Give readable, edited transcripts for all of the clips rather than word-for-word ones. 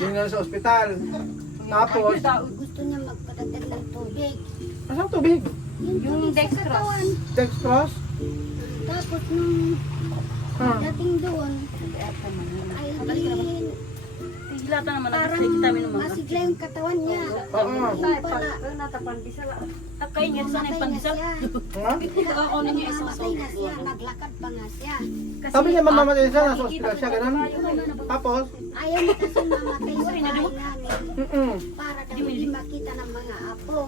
Hindi nga sa ospital. Tapos, Gusto niya magpadagdag ng tubig. asan tubig? Yung dextrose. Dextrose? Tapos nung Ha? dating doon, ay di Hilata naman ang parang kita naman. masigla yung katawan niya. Oo. Yung pala, Takay niya sa namatay na pandesal. siya. Ha? Ako ninyo isang Namatay na siya, naglakad pa nga siya. Sabi niya mamamatay siya, nasa ospital siya, ganun. Tapos, Ayaw mo kasi mamatay sa bahay namin mm para daw hindi makita ng mga apo.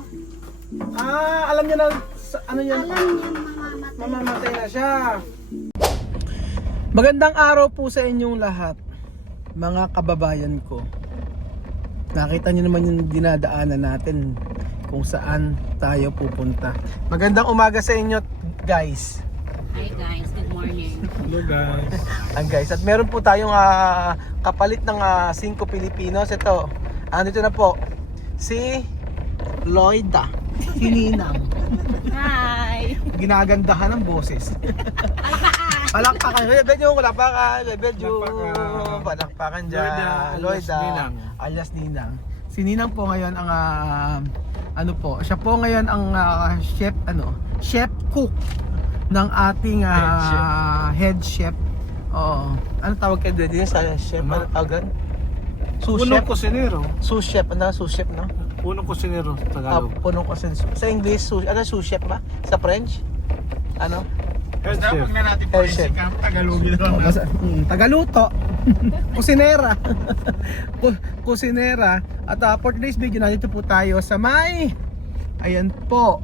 alam niya na, ano yan, Alam niya mamamatay. mamamatay na siya. Magandang araw po sa inyong lahat, mga kababayan ko. Nakita niyo naman yung dinadaanan natin kung saan tayo pupunta. Magandang umaga sa inyo, guys. Hi guys, good morning. Hello guys. Guys, at meron po tayong kapalit ng 5 Pilipinos. Ito, andito na po si Lloyda, si Ninang. Hi. Ginagandahan ng boses. Palakpakan. Medyo palakpakan. Medyo palakpakan dyan. Lloyda, alias Ninang. Si Ninang po ngayon ang ano po, siya po ngayon ang chef cook ng ating head chef. Oo. Ano tawag kayo din sa chef? Ano tawagan? Sous chef. Punong kusinero. Sous chef. Ano? Sous chef, no? Punong kusinero sa Tagalog. Punong kusinero. Sa English, sous chef ba? Sa French? Ano? Head chef. Huwag na natin Head chef. Ang Tagalogin lang. Tagaluto. Kusinera. Kusinera. At for today's video, nandito po tayo sa may, ayan po,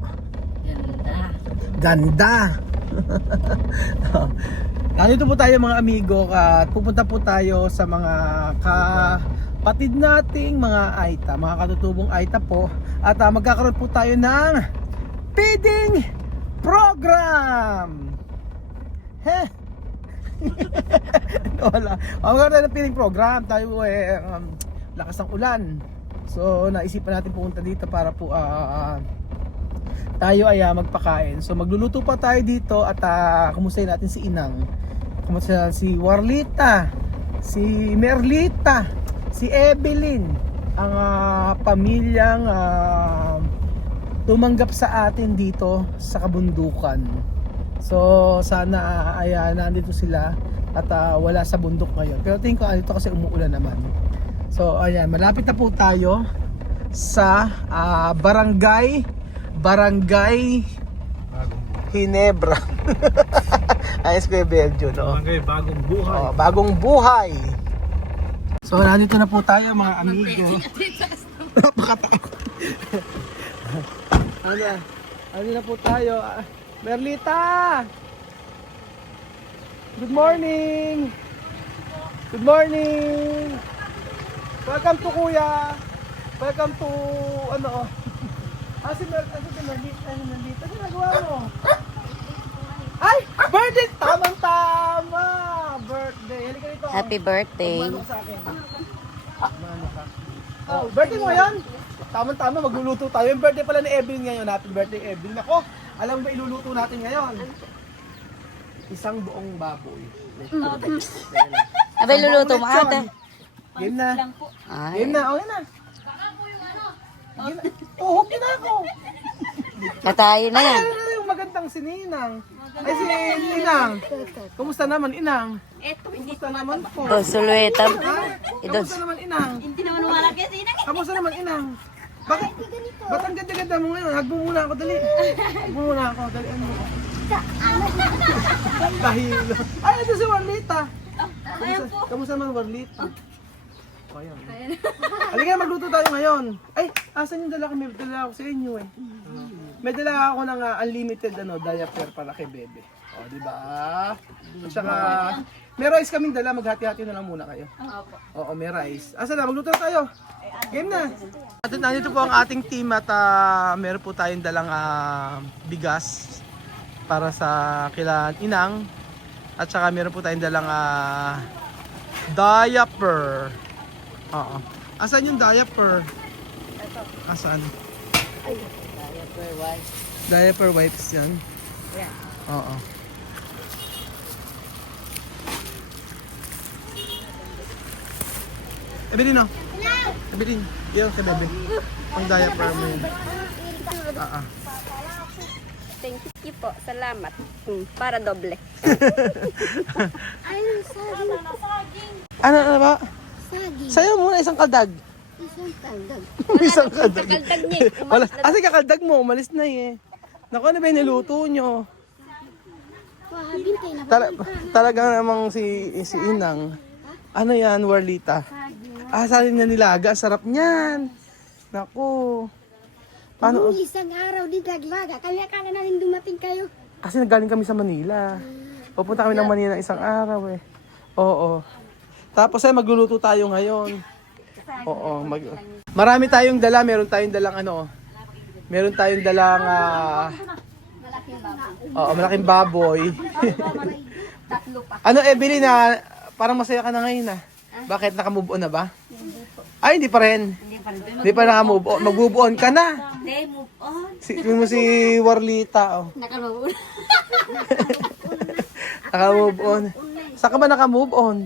ganda. Nandito po tayo mga amigo at pupunta po tayo sa mga kapatid nating mga Aita, mga katutubong Aita po. At magkakaroon po tayo ng feeding program. Heh. Wala. Magkakaroon tayo ng feeding program. Tayo lakas ng ulan. So naisipan natin pumunta dito para po tayo ay magpakain. So magluluto pa tayo dito at kumustahin natin si Inang. Kumustahin si Warlita, si Merlita, si Evelyn, ang pamilyang tumanggap sa atin dito sa kabundukan. So sana ay nandito sila at wala sa bundok ngayon. Pero tingin ko dito kasi umuulan naman. So ayan, malapit na po tayo sa Barangay Hinebra. Ayos ko yung Belgium, no? Barangay Bagong Buhay. Oh, bagong buhay. So nandito na po tayo mga amigo. Napakataas. Ano na po tayo. Merlita! Good morning! Good morning! Welcome to Kuya! Welcome to si Merlita. Ano nagawa mo? Ay! Birthday! Tamang-tama! Birthday! Halika dito. Happy birthday. Manok sa akin. Manok ka. Oh, birthday mo yan? Tama-tama, magluluto tayo. Yung birthday pala ni Evelyn ngayon. Happy birthday, Evelyn. Ako, alam mo ba iluluto natin ngayon? Isang buong baboy. Abay luluto mo ate. Game na. Ay. Game na. O, yan na. Game na. Uhog din ako. Katayo na yan. Ay, yung magandang si Ninang. Ay, si Inang. Kumusta naman, Inang? Kumusta naman po? Oh, sulueta. Kamusta naman, Inang? Hindi naman malaki si Inang. Kamusta naman, Inang? Bakit? Ba't ang ganda-ganda mo ngayon? Hagbo muna ako, dali. Hagbo muna ako, dalian mo. Dahil. Ay, ito si Warlita. Kamusta naman, Warlita? O, yan. Halika, magluto tayo ngayon. Ay, asan yung dala ko? May dala ako sa inyo eh. May dala ako ng unlimited diaper para kay Bebe. O, di ba? At saka, may rice kaming dala. Maghati-hati na lang muna kayo. Oo, may rice. Asa na? Magluto na tayo. Game na. At nandito po ang ating team at meron po tayong dalang bigas para sa kila Inang. At saka meron po tayong dalang diaper. Oo. Asan yung diaper? Asan? Diaper wipes yan. Oo. Evelyn, no? Abilin. Yan kay bebe. Ang diaper mo yun. Thank you po. Salamat. Para doble. Ayun, saging. Ano ba? Saging. Sayo muna isang kaldag. Isang kaldag. Isang kaldag. Kaldag niya. Wala. Kasi kakaldag mo, umalis na eh. Naku, ano ba yung niluto nyo? Pahintay na ba? Talagang namang si Inang. Ano yan, Warlita? Salin na nilaga. Sarap niyan. Naku. Paano? Nung isang araw din naglaga. Kaya kala namin dumating kayo. Kasi nagaling kami sa Manila. Pupunta kami ng Manila isang araw eh. Oo. Tapos ay magluluto tayo ngayon. Oo. Marami tayong dala. Meron tayong dalang ano. Meron tayong dalang malaking baboy. Ano Evelyn na parang masaya ka na ngayon ah. Bakit nakamove on na ba? Ay hindi pa rin. Hindi pa nakamove on. Mag-move on ka na. Hindi, move on. Si Warlita oh. Nakamove on. Nakamove on. Saan ka ba nakamove on?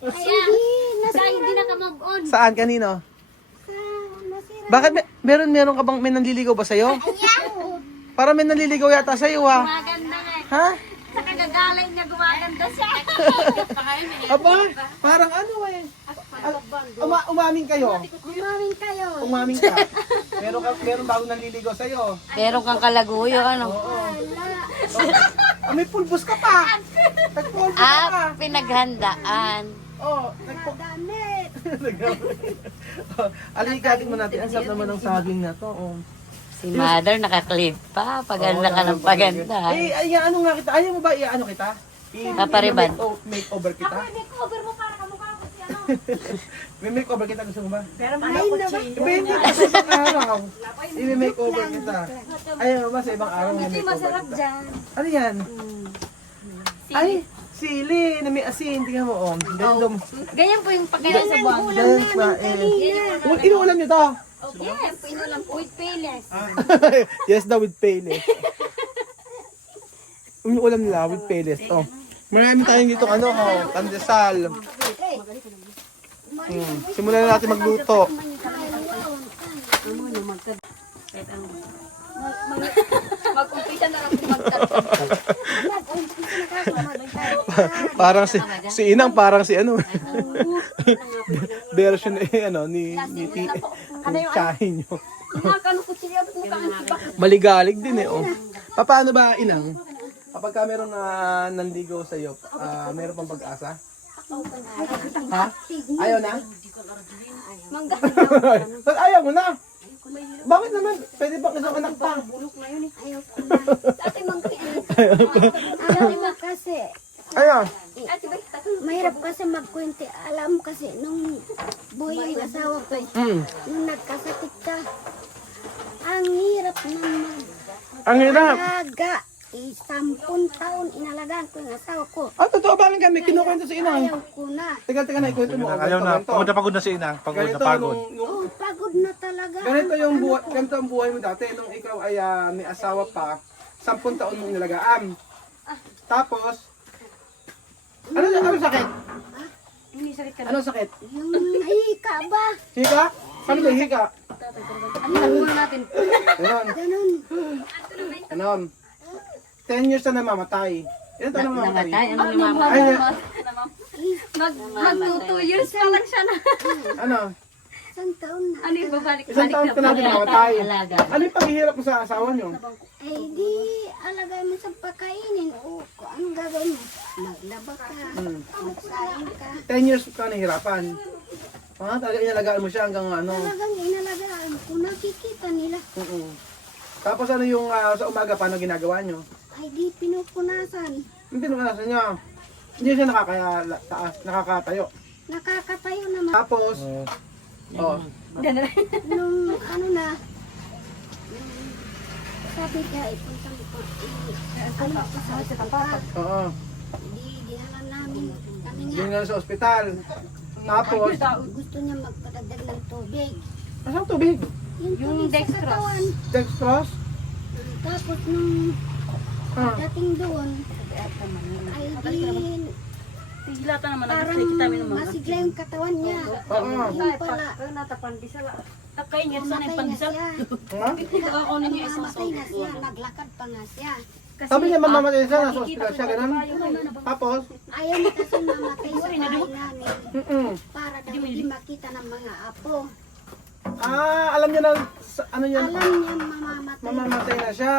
Hindi nakamove on. Saan? Kanino? Bakit meron ka bang may nanliligaw ba sa'yo? Para may nanliligaw yata sa'yo ha? Maganda nga. Ha? Sa kagagaling niya gumaganda siya. Aba, parang ano eh. Umamin kayo. Kumaming kayo. Umamin ka. Meron bagong nanliligaw sa'yo. Meron kang kalaguyo, ano? May pulbos ka pa. Nagpulbos ka pa. Pinaghandaan. Oh, Damit. Alikatin mo natin. Ang sarap naman ng saging na to. Oh. Si mother nakaklip pa. Paganda ka ng paganda. Ano nga kita? Ayaw mo ba ano kita? Papariban. Makeover kita? Cover mo para kamukha ko si ano. May makeover kita gusto mo ba? Ay na ba? Iba hindi ka sa isang araw. I-makeover kita. Ayaw mo ba sa ibang araw may makeover kita? Ano yan? Ay, sili na may asin. Tingnan mo, oh. Ganyan po yung pagkain sa buwan. Dance na eh. Inuulam niyo to? Yes. Pinulang po with payless. Yes daw, with payless. Inuulam nila with payless. Oh. Marami tayong dito pandesal. Simulan na natin magluto. Mag-umpisa na lang po magtatapos. Parang si Inang parang si ano. Version ni Chahin nyo. Nakakano ko siya. Maligalig din eh. Oh. Paano ba Inang? Kapag ka meron na nanligaw sa'yo, meron pang pag-asa? Ha? Ayaw na? Ba't ayaw mo na? Bakit naman? Pwede bang isang anak pa? Ayaw ko na. Ate mangki. Alam mo kasi, Ayaw. mahirap kasi magkwente. Alam mo kasi, nung buhay yung asawa ko, nung nagkasakit ka, ang hirap naman. Ang hirap. Alaga. 10 taon inalagaan ko yung asawa ko. Totoo ba lang kami? Kinukwento si Inang. Ayaw ko na. Teka na, ikwento mo. Ayaw na. Pagod na si Inang. Pagod na pagod. Oh, pagod na talaga. Ganito ang buhay mo dati. Nung ikaw ay may asawa pa, 10 taon mong inalagaan. Tapos, ano sakit? Ano sakit? Yung hika ba? Hika? Paano ba hika? Ano natin? Ganon. Ganon. 10 years na namamatay. Ilan taon na namamatay? Ano naman? Ay, Mag 2 years pa lang siya na. ano? 1 taon na. Ano yung babalik? Isang taon ka natin namamatay. Alaga. Ano yung paghihirap mo sa asawa nyo? Eh di, alagay mo sa pagkainin. O, kung anong gagawin mo? Maglaba ka. Magsayang ka. 10 years ka nahirapan. Talaga inalagaan mo siya hanggang ano. Talagang inalagaan. Kung nakikita nila, Tapos ano yung sa umaga, paano ginagawa nyo? ay di pinupunasan. Yung pinukasan nyo, hindi siya nakakatayo. Nakakatayo naman. Tapos, Nung ano na, sabi ka, ipunta ko. Ano pa sa ospital. oo, Di alam namin. Kami nga, yun nga sa ospital. Tapos, gusto niya magpadagdag ng tubig. asang tubig? Yung tubig sa katawan. Dextrose? Tapos nung Ah, dating doon, ay di, Hilata naman Parang masigla yung katawan niya. Oo. Yung pala, Kakaingit sa mamatay na siya. Ha? Mamatay na siya, naglakad pa nga siya. Sabi niya mamamatay siya, nasa ospital siya, ganun. Tapos, Ayaw mo kasi mamatay sa bahay namin mm-mm. para daw hindi makita ng mga apo. Alam niya na, ano yan, Alam niya mamamatay. mamamatay na siya.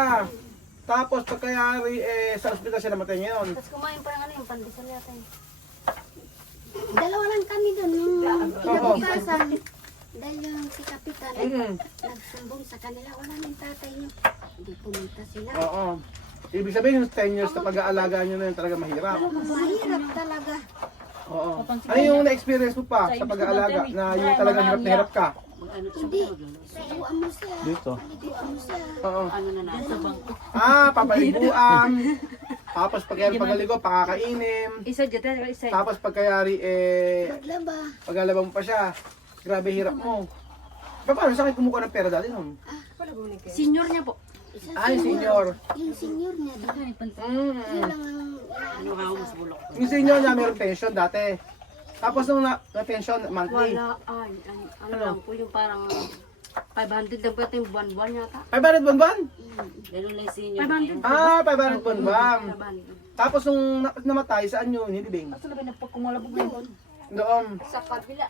Tapos pagkayari, sa ospital siya namatay ngayon. Dalawa lang kami doon yung kinabukasan. Dahil yung si Kapitan Mm. nagsumbong sa kanila, wala nang tatay niyo. Hindi pumunta sila. Oo. Ibig sabihin, yung 10 years na pag-aalaga niyo na yun talaga mahirap. Mahirap talaga. Oo. Ano yung na-experience mo pa sa pag-aalaga na yung talagang hirap na hirap ka? Hindi. Paliguan mo siya. Dito. Paliguan mo siya. Oo. Papaliguan. Tapos pagaligo, pakakainim. Tapos pagkayari, Maglaba. paglalaba mo pa siya. Grabe hirap mo. Paano saan kayo kumukuha ng pera dati nun? Senior niya po. Isa Ay, senior. Yung senior niya din. Mm. Yun lang ang Yung senior niya mayroong pension dati. Tapos nung na-pension, monthly. Ano lang po yung parang 500 lang po ito yung buwan-buwan yata. 500 buwan-buwan? Ganun lang senior. 500. 500 buwan-buwan. 500. Tapos nung namatay, saan yun? Hindi bing? Asa na ba nagpagkumalabog na yun? Doon. sa kabila.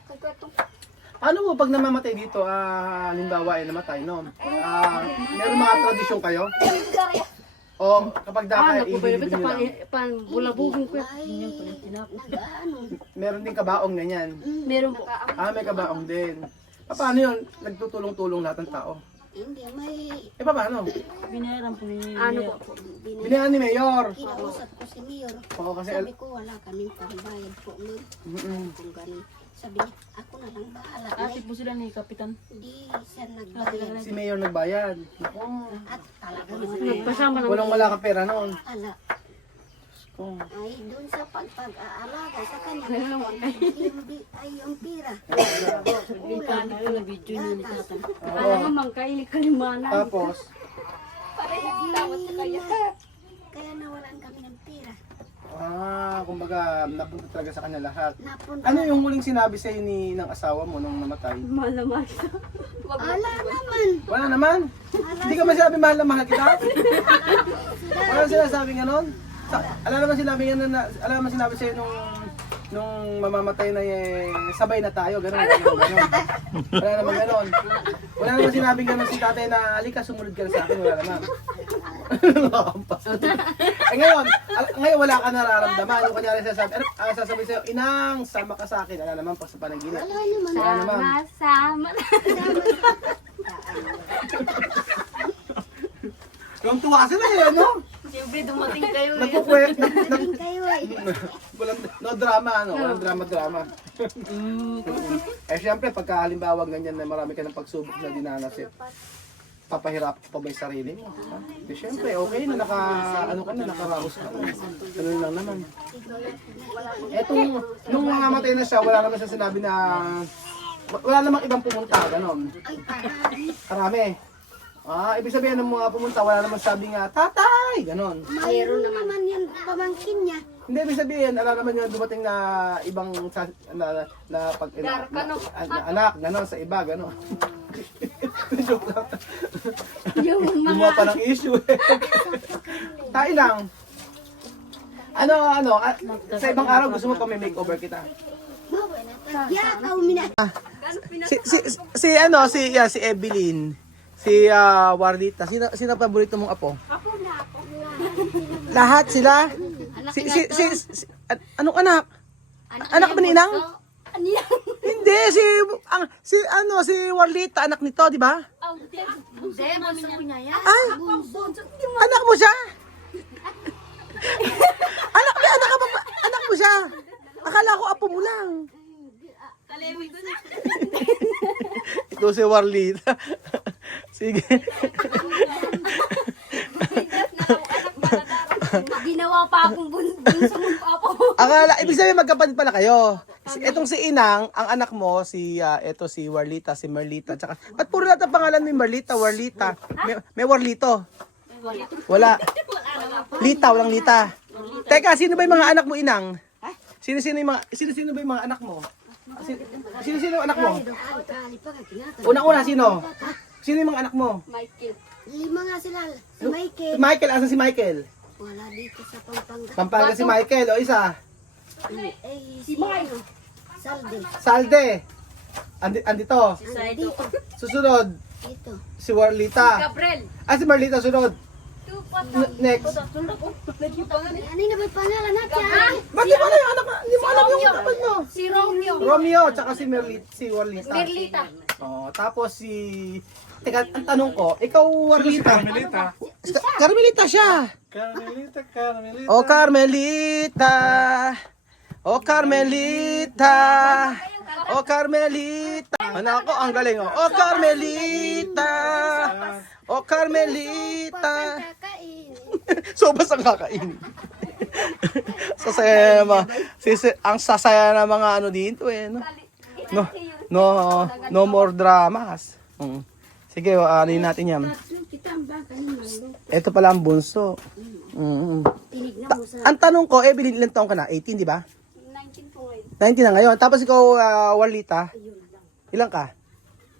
Ano mo pag namamatay dito, halimbawa ay namatay, no? Meron mga tradisyon kayo? O kapag daka, ihilibin nyo lang. Bulabugin ko. Ay, nag-ano. Meron din kabaong ganyan. Meron po. May kabaong din. Paano yun? Nagtutulong-tulong lahat ng tao. Hindi, may Paano? Binayaran po ni ano po. Binayaan ni Mayor. kinausap ko si Mayor. Oo, kasi... Sabi ko, wala kaming pambayad po, ma'am. Mm-mm. Kung ganun. Sabi niya, ako na lang bahala. Ate po sila ni Kapitan. Hindi siya nagbayad. Si Mayor nagbayad. Naku. At talagang Nagpasama ng Walang-wala ka pera noon. ala. Oh. Ay, doon sa pag-aalaga sa kanya. Ay, yung pira. yung video niya ni Tatang. Oo. Alam mo, mangkaili kalimanan. Tapos, Kaya nawalan kami ng pira. kumbaga, napunta talaga sa kanya lahat. Napunta. Ano yung huling sinabi sa'yo ng asawa mo nung namatay? Malamang. Ala naman. Wala naman. Hindi ka masabi mahal na mahal kita? Wala sinasabi ganon? Alam naman sinabi sa'yo nung mamamatay na sabay na tayo, gano'n. Wala naman gano'n. Wala naman sinabi gano'n si tatay na, alika, sumunod ka na sa akin, wala naman. Ngayon wala ka nararamdaman. Yung kanyari sasabi sa'yo, inang, sama ka sa akin. Wala naman pa sa panaginip. Wala naman. Wala naman. Sama. Yung tuwa sila no? Siyempre dumating kayo eh. Nagkukwet. Tingin kayo eh. No drama, walang drama. Siyempre, pagka halimbawa ganyan na marami ka ng pagsubok na dinanas, papahirap pa ba yung sarili mo? Siyempre, okay na nakaraos ka. Ganun lang naman. Nung mamatay na siya, wala naman siya sinabi na, wala namang ibang pumunta, gano'n. Ay, parang. Karami. Ibig sabihin ng mga pumunta, wala naman sabi nga, tatay! Ganon. Mayroon naman yan, pamangkin niya. Hindi, ibig sabihin, alam naman yung dumating na ibang anak, ganon, sa iba, ganon. Joke lang. Gumawa pa ng issue eh. Tayo lang. Sa ibang araw gusto mo pa may makeover kita. Yakaw mina. Si Evelyn. Si Warlita. Sino paborito mong apo? Ako na. Lahat sila? Anong anak? Anak ba ni Inang? Hindi, si Warlita, anak nito, di ba? Ay, anak mo siya? anak mo siya? Akala ko apo mo lang. Ito si Warlita. Sige. Ginawa pa akong bunso ng papa mo. Ibig sabihin magkapatid pala kayo. Etong si Inang, ang anak mo, si Warlita, si Merlita. Tsaka, ba't puro lahat ang pangalan mo Merlita, Warlita? May Warlito? Wala. Lita, walang Lita. Teka, sino ba yung mga anak mo, Inang? Sino-sino ba yung mga anak mo? Sino-sino yung anak mo? Una-una, sino? Sino yung mga anak mo? Michael. 5 nga sila. Si Michael. Si Michael, asan si Michael? Wala dito sa Pampanga. Pampanga si Michael, o isa. Si Mike. Salde. Salde. Andito. Dito. Susunod, Dito. si Warlita. Gabriel. Si Marlita sunod. Next. Ano na ba yung pangalan natin? Ba't di mo alam yung anak ka? Hindi mo alam yung kapal mo. Si Romeo. Romeo, tsaka si Warlita. Merlita. Oh, tapos si... Teka, ang tanong ko, ikaw Warlita. Carmelita. Carmelita siya. Carmelita, Carmelita. Oh, Carmelita. Oh, Carmelita. Oh, Carmelita. Ano ako? Ang galing, oh. Oh, Carmelita. Oh, Carmelita. Kakain. Sobas ang kakain. Sasaya naman. Ang sasaya na mga ano dito eh. No more dramas. Sige, anin natin yan. Kita ang baka ni Malo. Ito pala ang bunso. Tinignan mo sa... Ang tanong ko, ilang taong ka na? 18, di ba? 19 po ngayon. 19 na ngayon. Tapos ikaw, Warlita, ilang ka?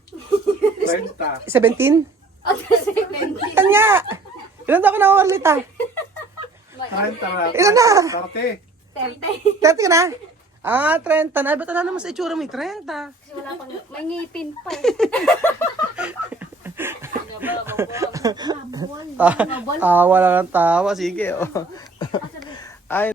30. 17? Ilan nga? Ilan taong ka na, Warlita? 30. Ilan na? 30. 30 ka na? 30 na. Ba't na naman sa itsura mo? 30. Kasi wala pang, may ngipin pa eh. Wala kang tawa. Sige, oh. Ay.